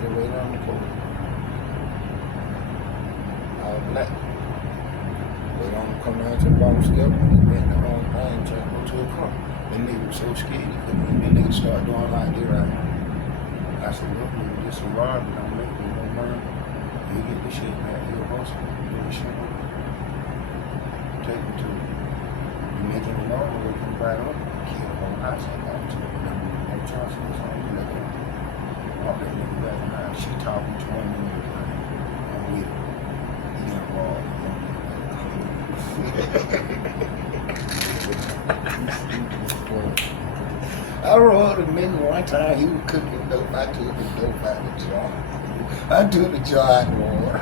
They wait on the corner. All black. Wait on him to come down to the bottom step and he went the whole thing trying to go to a car. That nigga was so scared he couldn't. That nigga started doing like this right now. I said, look, nigga, this a robbery, don't make me no money. You get the shit back, you're a boss. Get the shit back. Take him to it. You make him an order, we can right up. Kill the whole house and go to it. No chance of this on you, look at it. All that nigga back behind, she talking to him and everything. I'm with it. He got robbed. I rolled a nigga one time, he was cooking dope. I took the dope out the jar. I took the jar out the water.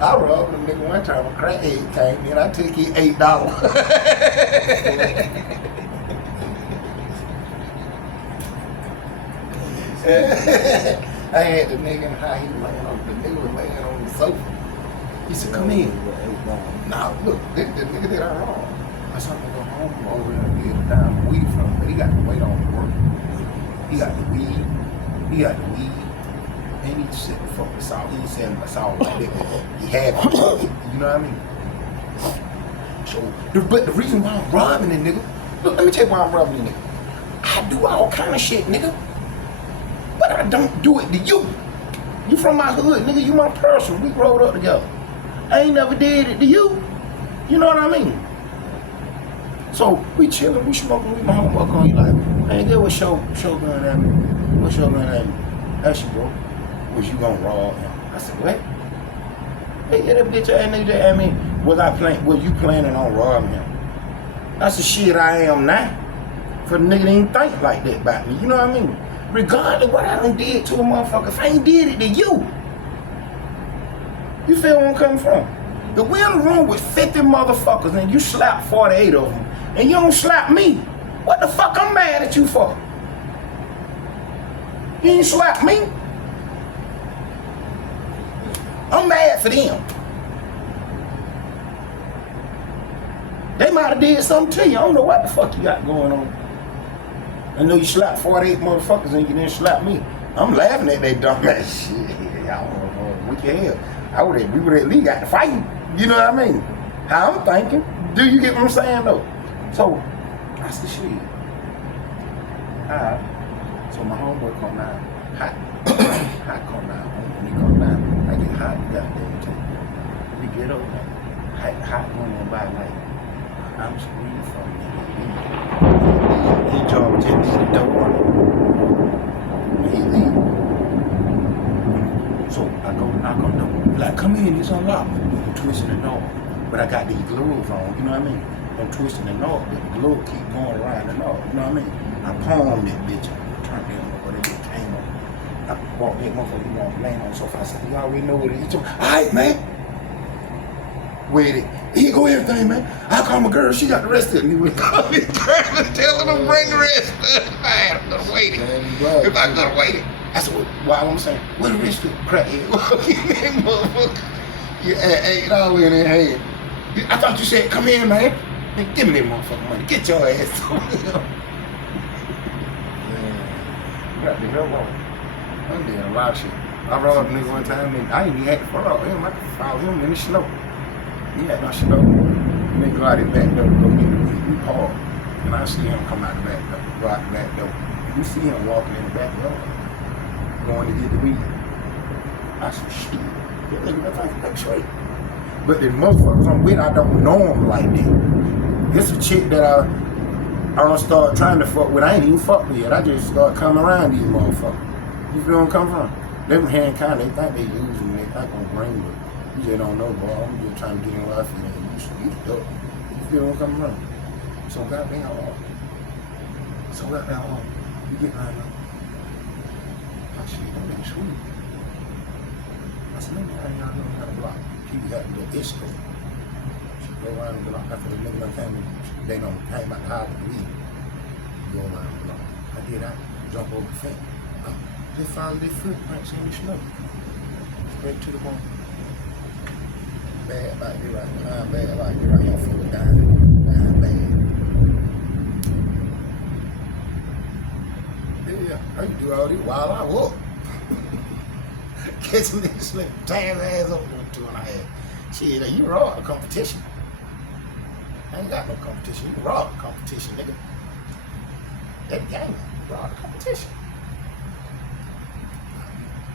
I robbed a nigga one time, a crackhead came in, I took his $8. I had the nigga in how he was laying on, the nigga was laying on the sofa. He said, come in. Now, look, the nigga that I robbed. I said, I'm gonna go home over there and get a dime of weed from him, but he got to wait on the work. He got the weed, and he said the fucking salt. He said the salt like that. He had it. You know what I mean? So, but the reason why I'm robbing the nigga, look, let me tell you why I'm robbing the nigga. I do all kind of shit, nigga. But I don't do it to you. You from my hood, nigga, you my person. We growed up together. I ain't never did it to you. You know what I mean? So we chilling, we smoking, we my homework on you like, man, get what show gun at me? What show gun at me? That's you, bro. Was you gonna rob him? I said, what? Hey, get that bitch ass nigga that at me. Was you planning on robbing him? That's the shit I am now. For the nigga that ain't think like that about me. You know what I mean? Regardless of what I done did to a motherfucker, if I ain't did it to you. You feel where I'm coming from? If we in a room with 50 motherfuckers and you slap 48 of them, and you don't slap me, what the fuck I'm mad at you for? You ain't slap me. I'm mad for them. They might have did something to you. I don't know what the fuck you got going on. I know you slapped 48 motherfuckers and you didn't slap me. I'm laughing at that dumb ass shit. Y'all wicked hell. We would at least got to fight. You know what I mean? How I'm thinking. Do you get what I'm saying though? So, that's the shit. Alright. So my homeboy come down. Hot. Hot come down. When he come down, I get hot, goddamn too. We get over there. Hot going on by like, I'm screaming from he job just need a door on it. He leave. So I go knock on the door. Like, come in, it's unlocked. I'm twisting the door. But I got these gloves on, you know what I mean? I'm twisting the knob, but the glove keep going around the knob, you know what I mean? I palmed that bitch, turned it on, but it just came on. I walked that motherfucker, you know, laying on the sofa. I said, you already know what it is. All right, man. With it. Here go everything, man. I call my girl, she got the rest of it. And he was calling his girl and telling him bring the rest of it. Man, I'm gonna wait it. If I gotta wait it. I said, well, I'm saying, what the rest of it? Crackhead. That motherfucker. You had $8 in their hand. I thought you said, come in, man. Man, give me that motherfucking money. Get your ass over here. You got the hell wrong. I'm doing a lot of shit. I robbed a nigga one time and I ain't even had to follow him. I could follow him in the snow. He had no snow. Nigga go out his back door to go get the weed. We called. And I see him come out the back door, go out the back door. You see him walking in the back door, going to get the weed. I said, shit. That nigga looks like straight. But the motherfuckers I'm with, I don't know them like that. This a chick that I don't start trying to fuck with. I ain't even fuck with yet. I just start coming around these motherfuckers. You feel where I'm coming from? Them hand kind, they think they using me. They think I'm green, but you just don't know, bro. I'm just trying to get in life and you dope. You feel where I'm coming from? So goddamn hard. So goddamn hard. You get right now. I shit, that nigga sweet. I said, let me hang out on that block. People got to do this school. She go around the block after the nigga came in. They don't came out the house to leave. Go around the block. I did that. Jump over the fence. Just follow their footprints in the snow. Straight to the bone. Bad like you right now. Bad like you right here. Feel it down. Bad. Yeah. Yeah, I can do all this while I walk. Catch some nigga slip, tie his ass over them 2.5. Shit, you raw the competition. I ain't got no competition. You raw the competition, nigga. That game, raw the competition.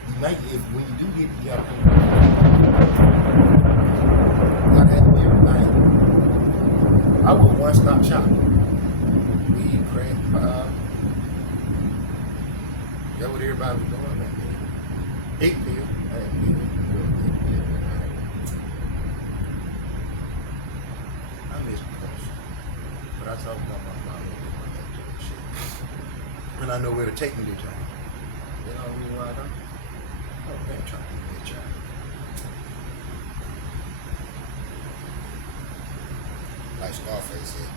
You might, if when you do get it, you gotta have everything. I was one-stop shop. Weed, crack, that's what everybody was doing back then. 8 pill. I miss the course. But I talk about my mom and shit. And I know where to take me to time. You know what I mean? Why I don't? Oh, man, trying to be a child. Like Scarface said,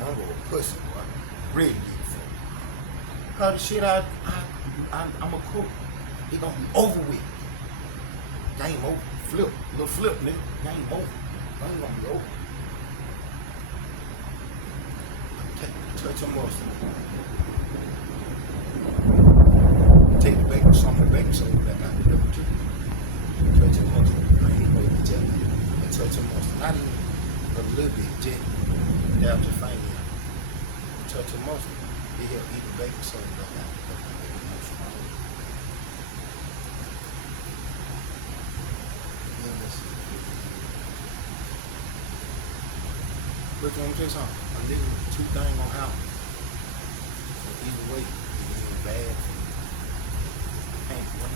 I'm going to pussy, boy. Ready to get full. All the shit I'm a cook. It gonna be over with. Game over. Flip. Little flip, nigga. Game over. Game gonna be over. Touch your muscle. Take the baking, some of the baking soda back out the double too. Touch your muscle. I ain't gonna be telling you. And touch your muscle. Not even a little bit. Just dab your finger. Touch your muscle. It help eat the baking soda back out the double. But you want to tell you something? A nigga with 2 things on house. So either way, it's bad for you. Can't win.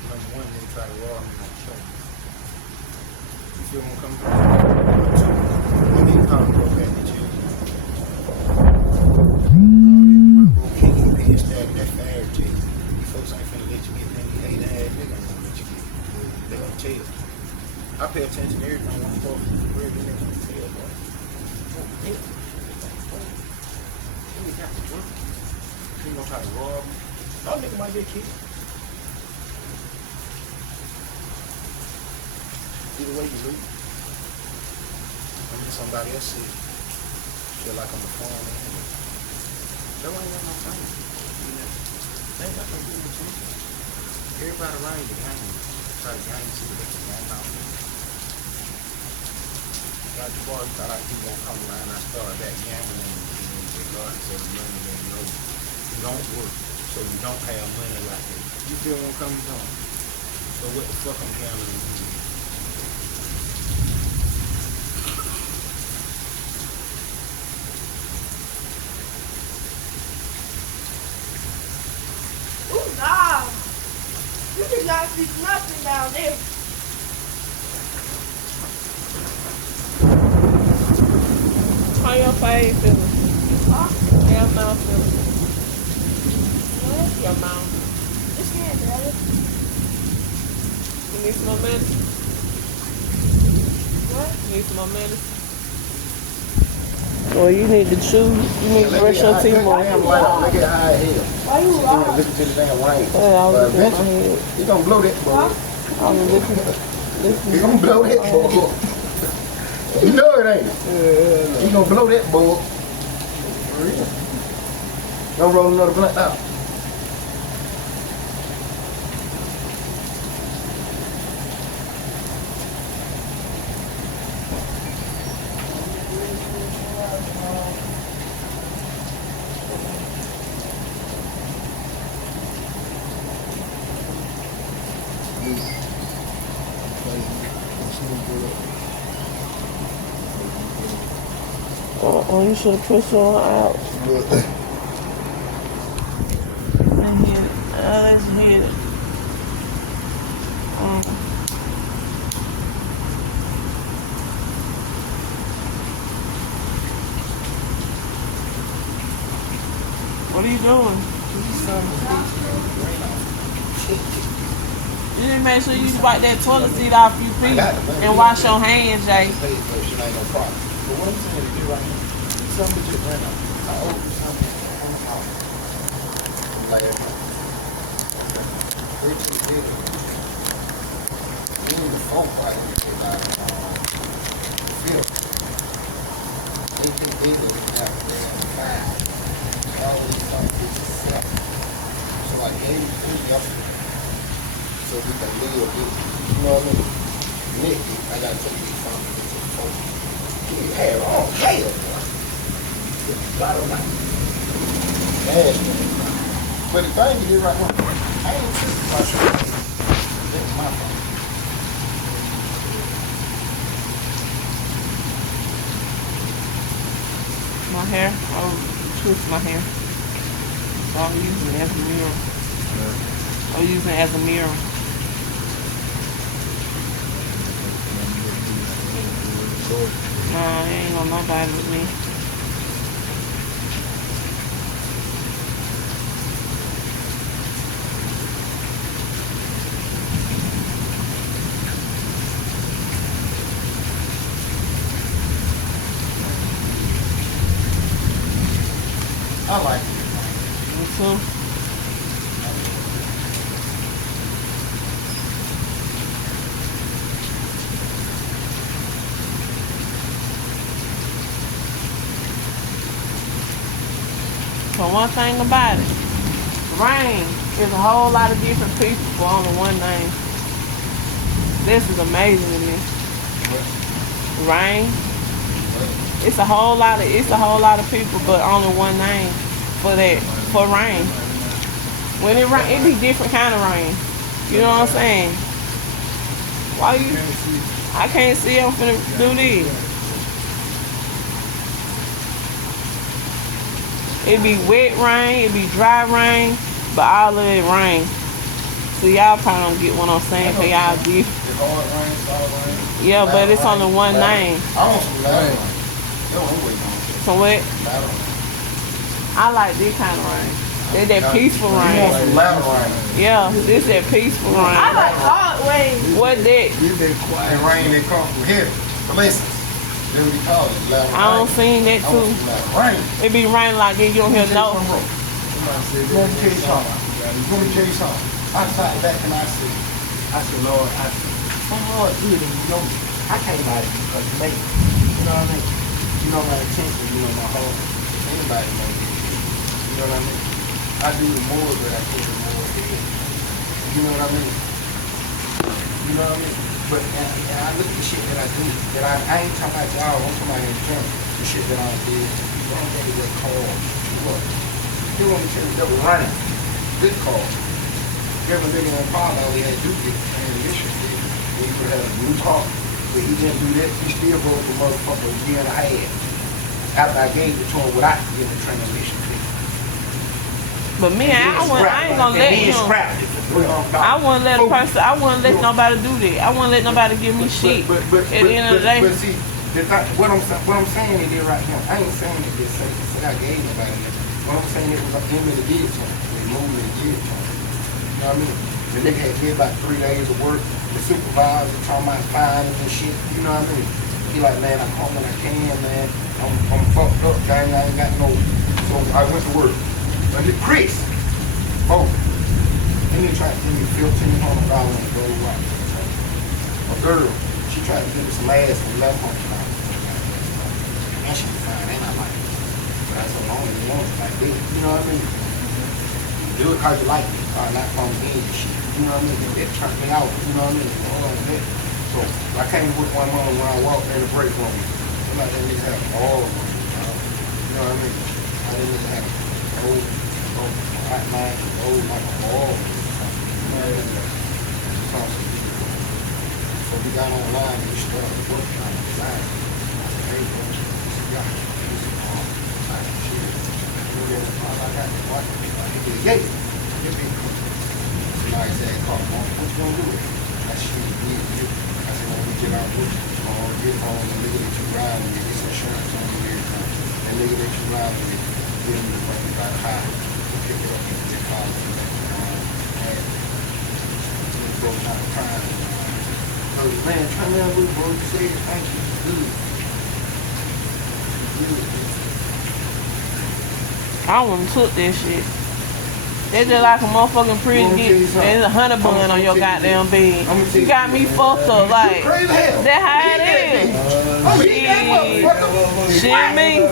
Number one, they try to rob me on the show. You feel what I'm coming from? Number two, when they come go back to jail. King pay stack that fire jail. These folks ain't finna let you get them. You hate that nigga ain't gonna let you get. They gonna tell you. I pay attention to everything when I'm talking to the real nigga. You got to work. You gonna try to rob me? No nigga might get killed. Either way you lose. I mean somebody else see feel like I'm a phone man. That ain't got no time. You know, they ain't got no business. Everybody around you behind you. Try to gang see what they can gang out. Like the boy thought he gonna come around, I started that gambling and God said the money ain't no, you don't work, so you don't have money like that. You feel where I'm coming from? So what the fuck I'm gambling with? Oh nah, you did not see nothing down there. How your face feeling? Huh? How your mouth feeling? What? Your mouth. It's here, Daddy. You need some more medicine? What? You need some more medicine? Or you need to chew. You need to brush your teeth more. Look at how it is. Why you lying? Listen to the damn rain. Yeah, I was But looking at my eventually, head. you gonna blow that ball. I was looking. You gonna blow that ball. You know it ain't. You gonna blow that ball. For real. Don't roll another blunt out. Oh, you should have pushed one out. And hit it. Let's hit it. What are you doing? You need to make sure you wipe that toilet seat off your feet and wash your hands, Jay. Ain't no problem. But what I'm saying to do right now, something just ran out. I opened something on the house. Like, pretty big. Even the phone right here, like, feel. They think they look after they have 5. All these stuff is So like 80 yesterday. So we can live with it. You know what I mean? Nick, I gotta take these something to the phone. You had all hell, boy. God almighty. Ass man. But the thing you did right now, I ain't tripping about your ass. That's my fault. My hair, I'll twist my hair. So I'm using it as a mirror. I'm using it as a mirror. Nah, ain't no nobody with me. I like it. Me too. So one thing about it, rain is a whole lot of different people for only one name. This is amazing to me. Rain. It's a whole lot of people, but only one name for that, for rain. When it rain, it be different kind of rain. You know what I'm saying? Why you? I can't see. I'm finna do this. It be wet rain, it be dry rain, but all of it rain. So y'all probably don't get what I'm saying, cause y'all different. It's hard rain, solid rain. Yeah, but it's only one name. I want some ladder rain. Yo, I'm waiting on it. So what? Ladder rain. I like this kind of rain. It's that peaceful You want rain. some ladder rain. Yeah, this that peaceful I rain. like hard waves. What that? This that quiet rain that comes from heaven. Blessings. That's what we call it, ladder rain. I don't seen that I want too. some ladder rain. It be raining like this, you don't hear no. Let me tell you something. Let me tell you something. I sat back and I said, Lord, my Lord good and you know me. I came out of you because you made me. You know what I mean? You know my intention, you know my heart. Anybody know me. You know what I mean? I do the more that I put the more in. You know what I mean? You know what I mean? But and I look at the shit that I do, that I ain't talking about y'all, I'm talking about in general. The shit that I did, don't think it was called. What? You want me to tell you that was running. Good call. Every nigga on fire, all he had to do was transmission. He could have a new car. But he didn't do that. He still broke the motherfucker a year and a half. After I gave it to him without getting the transmission fee. But me, I ain't gonna let him. I wouldn't let a person. I wouldn't let nobody do that. I wouldn't let nobody give me shit. At the end of the day. But see, what I'm saying it is right now. I ain't saying it just say I gave nobody that. What I'm saying it was him that did it to him. They moved and did it to him. You know what I mean? The nigga had did about 3 days of work. The supervisor talking about fines and shit. You know what I mean? He like, man, I come when I can, man. I'm fucked up, gang. I ain't got no. So I went to work. But Chris, and he tried to give me $1,500 and go to work. A girl, she tried to give me some ass for $1,100. And she was fine, and I like it. But I said, I don't even want it like this. You know what I mean? Do it because you like it, not from me and shit. You know what I mean? That turned me out. You know what I mean? All of that. So I came with one mom when I walked in the break room. I'm like, that nigga have all of them. You know what I mean? I didn't have old, hot mind, old like a wall. You know what I mean? So we got online and we started working on the design. Hey, bro, yeah, this is all type of shit. All I got is what he did. Yeah, so now he said, "What you gonna do with it?" I said, I said, when we get our book, get home and nigga that you ride with, get this insurance on you every time. And nigga that you ride with, get him the money by the high. We'll pick it up and get $10 and we go try to prime. Man, turn me over, bro. You say it, thank you. Good. I wouldn't took that shit. It's just like a motherfucking prison get. There's a honey bun on your goddamn bed. You got me fucked up, like that how it is. Shit me.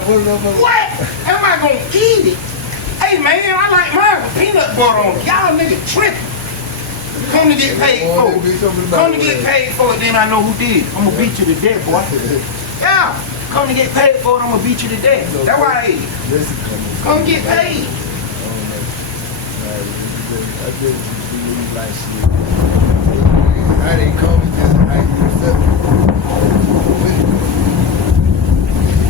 What? Am I gonna eat it? Hey, Hey man, I like mine with peanut butter on it. Y'all niggas tripping. Come to get paid for it. Come to get paid for it, then I know who did. I'm gonna beat you to death, boy. Yeah. Come to get paid for it, I'm gonna beat you to death. That's why I ate it. Come get paid. I just believe like shit. I didn't come and just act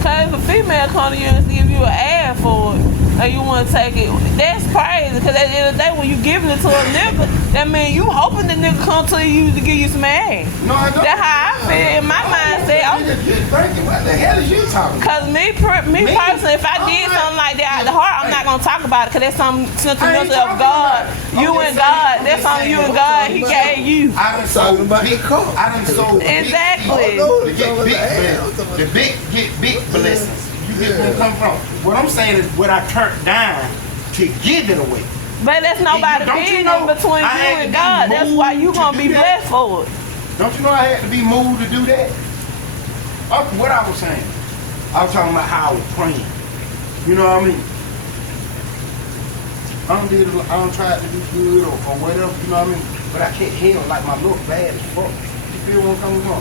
Cause if a female come to you and give you an ad for it, and you want to take it, that's crazy. Cause at the end of the day, when you giving it to a nigga, that means you hoping the nigga come to you to give you some ass. No, I don't. That's how I feel in my mindset. What the hell is you talking about? Cause me personally, if I did something like that out the heart, I'm not gonna talk about it. Cause that's something sentimental of God. You and God. That's something you and God. He gave you. I done sold big car. I done sold Exactly. the big get big blessings. You get where it come from. What I'm saying is what I turned down to give it away. But that's nobody Don't you being know in between you I had to and be God. That's moved why you to gonna do be that? blessed for it. Don't you know I had to be moved to do that? What I was saying. I was talking about how I was praying. You know what I mean? I don't try to do good or whatever, you know what I mean? But I can't help like my look bad as fuck. You feel where I'm coming from?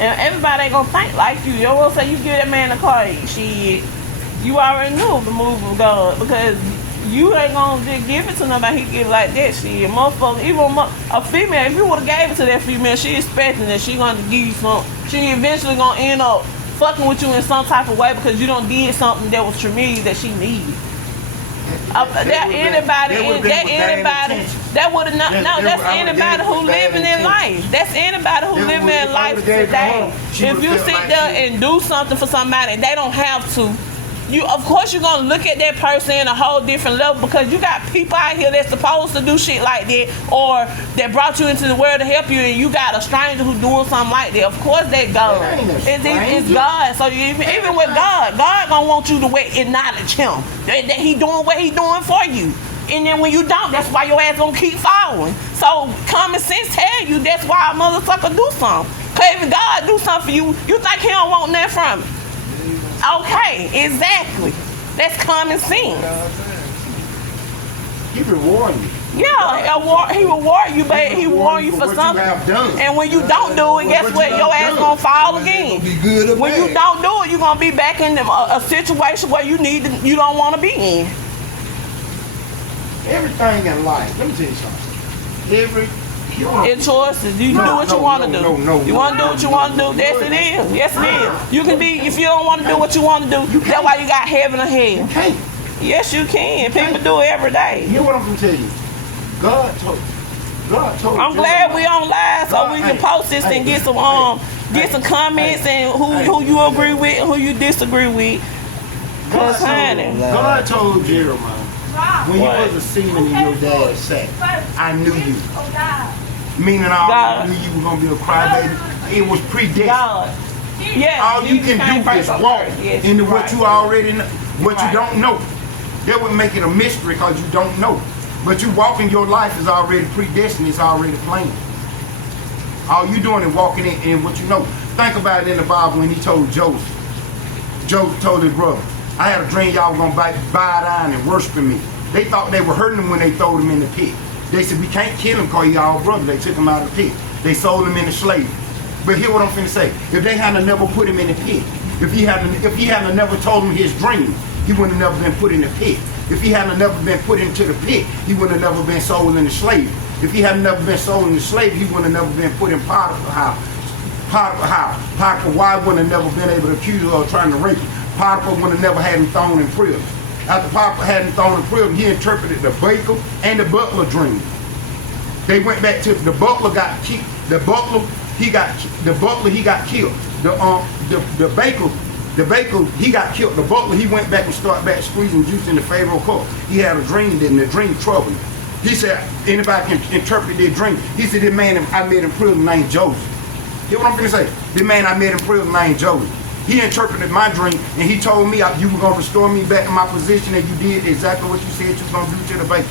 And everybody ain't gonna think like you. You will say you give that man a car, shit. You already knew the move of God because you ain't gonna just give it to nobody. He give it like that shit. Motherfucker, even a female, if you would've gave it to that female, she expecting that she gonna give you some. She eventually gonna end up fucking with you in some type of way because you done did something that was tremendous that she needed. That's anybody who living in life. That's anybody who living in life today. If you sit there and do something for somebody and they don't have to, you of course you're gonna look at that person in a whole different level because you got people out here that's supposed to do shit like that or that brought you into the world to help you and you got a stranger who doing something like that. Of course that God. It's God. So even with God gonna want you to acknowledge him. That he doing what he doing for you. And then when you don't, that's why your ass gonna keep following. So common sense tell you that's why a motherfucker do something. Cause if God do something for you, you think he don't want nothing from it. Okay, exactly. That's common sense. He reward you. Yeah, he reward you, but he reward you for something. And when you don't do it, guess what? Your ass gonna fall again. When you don't do it, you're gonna be back in a situation where you don't want to be in. Everything in life. Let me tell you something. It's choices. You do what you want to do. You want to do what you want to do. Yes, it is. Yes, it is. You can be, if you don't want to do what you want to do, that's why you got heaven or hell. You can't. Yes, you can. People do it every day. Hear what I'm going to tell you. God told I'm glad we on live so we can post this and get some comments and who you agree with and who you disagree with. Cause honey, God told Jeremiah when you was a semen in your dad's sack, I knew you. Meaning I already knew you were gonna be a crybaby. It was predestined. Yes, all you can do is walk into what you already know, what you don't know. That would make it a mystery because you don't know. But you walking your life is already predestined, it's already planned. All you doing is walking in what you know. Think about it in the Bible when he told Joseph. Joseph told his brother, I had a dream y'all were gonna bow down and worship me. They thought they were hurting him when they threw him in the pit. They said, we can't kill him because he's our brother. They took him out of the pit. They sold him into slavery. But hear what I'm finna say. If they hadn't never put him in the pit, if he hadn't never told him his dream, he wouldn't have never been put in the pit. If he hadn't never been put into the pit, he wouldn't have never been sold into slavery. If he hadn't never been sold into slavery, he wouldn't have never been put in Potiphar's house. Potiphar's wife wouldn't have never been able to accuse her of trying to rape him. Potiphar would have never had him thrown in prison. After Potiphar had him thrown in prison, he interpreted the baker and the butler dream. They went back to the butler got killed. The butler he got killed. The baker he got killed. The butler he went back and started back squeezing juice in the Pharaoh cup. He had a dream, and the dream troubled him. He said, anybody can interpret their dream. He said, this man I met in prison named Joseph. Hear what I'm gonna say? This man I met in prison named Joseph. He interpreted my dream, and he told me you were going to restore me back in my position, and you did exactly what you said you was going to do to the baker.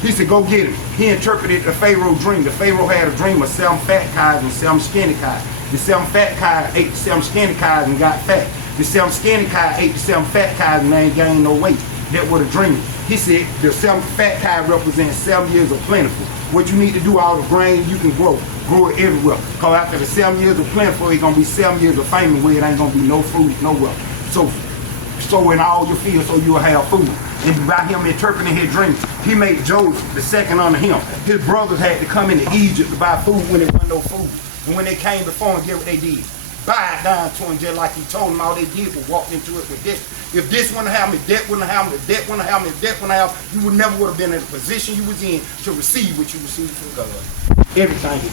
He said, go get him. He interpreted the Pharaoh dream. The Pharaoh had a dream of 7 fat cows and 7 skinny cows. The 7 fat cows ate the 7 skinny cows and got fat. The 7 skinny cows ate the 7 fat cows and they ain't gained no weight. That was a dream. He said the 7 fat cow represents 7 years of plentiful. What you need to do, all the grain you can grow it everywhere. Cause after the 7 years of plentiful, it's gonna be 7 years of famine where it ain't gonna be no food nowhere. So sow in all your fields so you'll have food. And by him interpreting his dream, he made Joseph the second under him. His brothers had to come into Egypt to buy food when there wasn't no food. And when they came before him, guess what they did? Bow down to him just like he told them. All they did was walk into it with this. If this wouldn't have happened, if that wouldn't have happened, if that wouldn't have happened, if that wouldn't have happened, you would never would have been in the position you was in to receive what you received from God. Everything is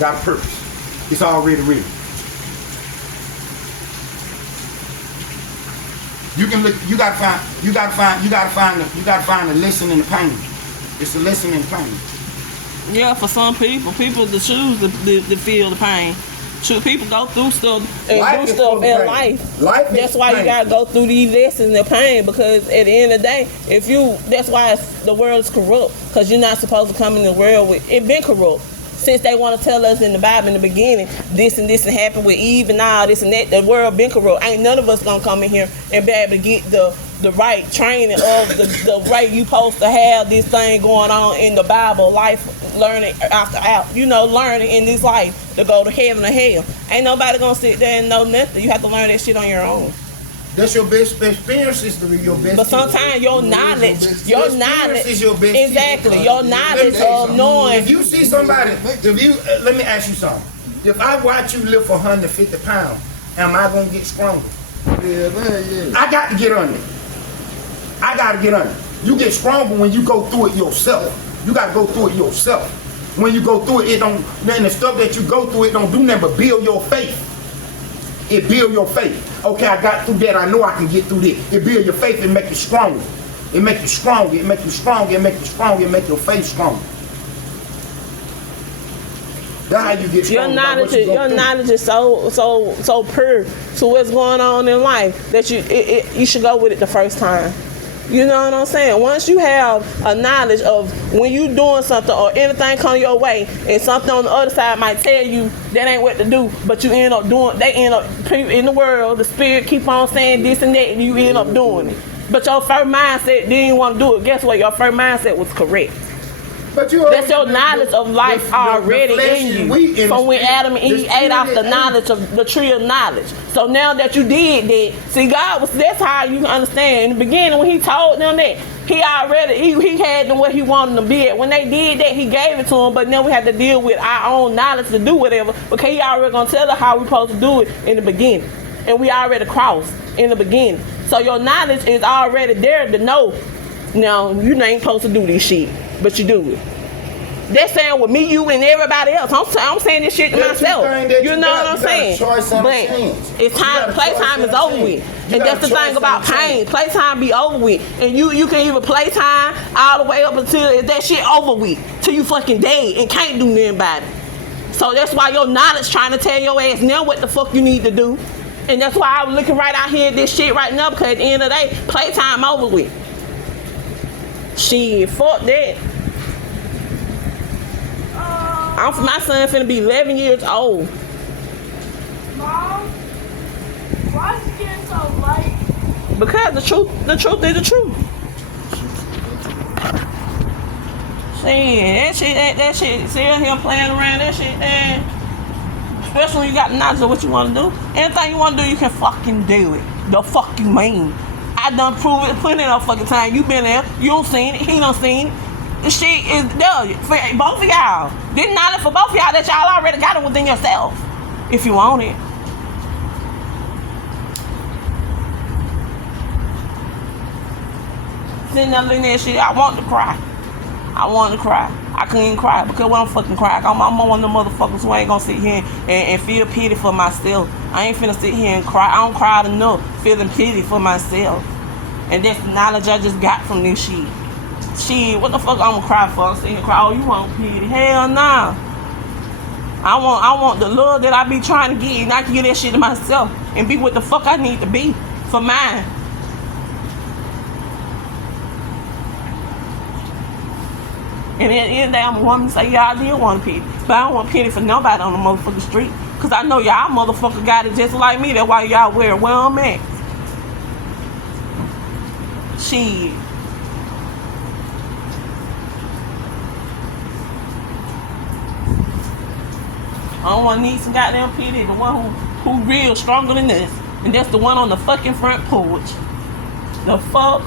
got a purpose. It's already written. You can look. You gotta find a lesson in the pain. It's a lesson in pain. Yeah, for some people to choose to feel the pain. People go through stuff and do stuff in life. That's why you gotta go through these lessons of pain, because at the end of the day, that's why the world is corrupt, because you're not supposed to come in the world with it been corrupt. Since they want to tell us in the Bible in the beginning, this and this and happened with Eve and all this and that, the world been corrupt. Ain't none of us gonna come in here and be able to get the right training of the right you supposed to have this thing going on in the Bible, life learning learning in this life to go to heaven or hell. Ain't nobody gonna sit there and know nothing. You have to learn that shit on your own. That's your best experience is your best. But sometimes your knowledge is your best. Exactly, teacher. your knowledge of knowing. If you see somebody, let me ask you something. If I watch you lift 150 pounds, am I gonna get stronger? Yeah, man, yeah. I got to get on it. You get stronger when you go through it yourself. You got to go through it yourself. When you go through it, then the stuff that you go through, it don't do nothing but build your faith. It build your faith. Okay, I got through that. I know I can get through this. It build your faith and make you stronger. It make you stronger. It make you stronger. It make you stronger. It make your faith stronger. That's how you get stronger. Your knowledge is so pure to what's going on in life that you should go with it the first time. You know what I'm saying? Once you have a knowledge of when you doing something or anything come your way, and something on the other side might tell you that ain't what to do, but you end up doing. They end up in the world. The spirit keep on saying this and that, and you end up doing it. But your first mindset didn't want to do it. Guess what? Your first mindset was correct. But that's your knowledge of life already in you. From when Adam and Eve ate off the knowledge of the tree of knowledge. So now that you did that, see, that's how you can understand. In the beginning, when he told them that, he had them where he wanted them to be at. When they did that, he gave it to them, but now we have to deal with our own knowledge to do whatever, because he already gonna tell us how we supposed to do it in the beginning. And we already crossed in the beginning. So your knowledge is already there to know, now, you ain't supposed to do this shit, but you do it. That's saying with me, you, and everybody else. I'm saying this shit to myself. You know what I'm saying? But it's time. Playtime is over with, and that's the thing about pain. Playtime be over with, and you can even playtime all the way up until that shit over with, till you fucking dead and can't do nothing about it. So that's why your knowledge trying to tell your ass now what the fuck you need to do, and that's why I was looking right out here at this shit right now, because at the end of the day, playtime over with. Shit, fuck that. My son finna be 11 years old. Mom, why is it getting so light? Because the truth is the truth. See, that shit, seeing him playing around, that shit, man. Especially when you got the knowledge of what you want to do. Anything you want to do, you can fucking do it. The fuck you mean? I done proved it plenty of fucking time. You been there, you don't seen it, he done seen it. The shit is there for both of y'all. This knowledge for both of y'all that y'all already got it within yourself, if you want it. Sitting there looking at shit, I want to cry. I couldn't even cry because when I'm fucking crying, I'm one of the motherfuckers who ain't gonna sit here and feel pity for myself. I ain't finna sit here and cry. I don't cry enough feeling pity for myself. And that's the knowledge I just got from this shit. Shit, what the fuck I'm gonna cry for? I'm sitting here cry, oh, you want pity? Hell nah. I want the love that I be trying to get, and I can give that shit to myself and be what the fuck I need to be for mine. And at the end of the day, I'm a woman, say, yeah, I did want pity. But I don't want pity for nobody on the motherfucking street. Because I know y'all motherfucker got it just like me. That's why y'all wear where I'm at. Shit. I don't want to need some goddamn PD. The one who real stronger than this. And that's the one on the fucking front porch. The fuck?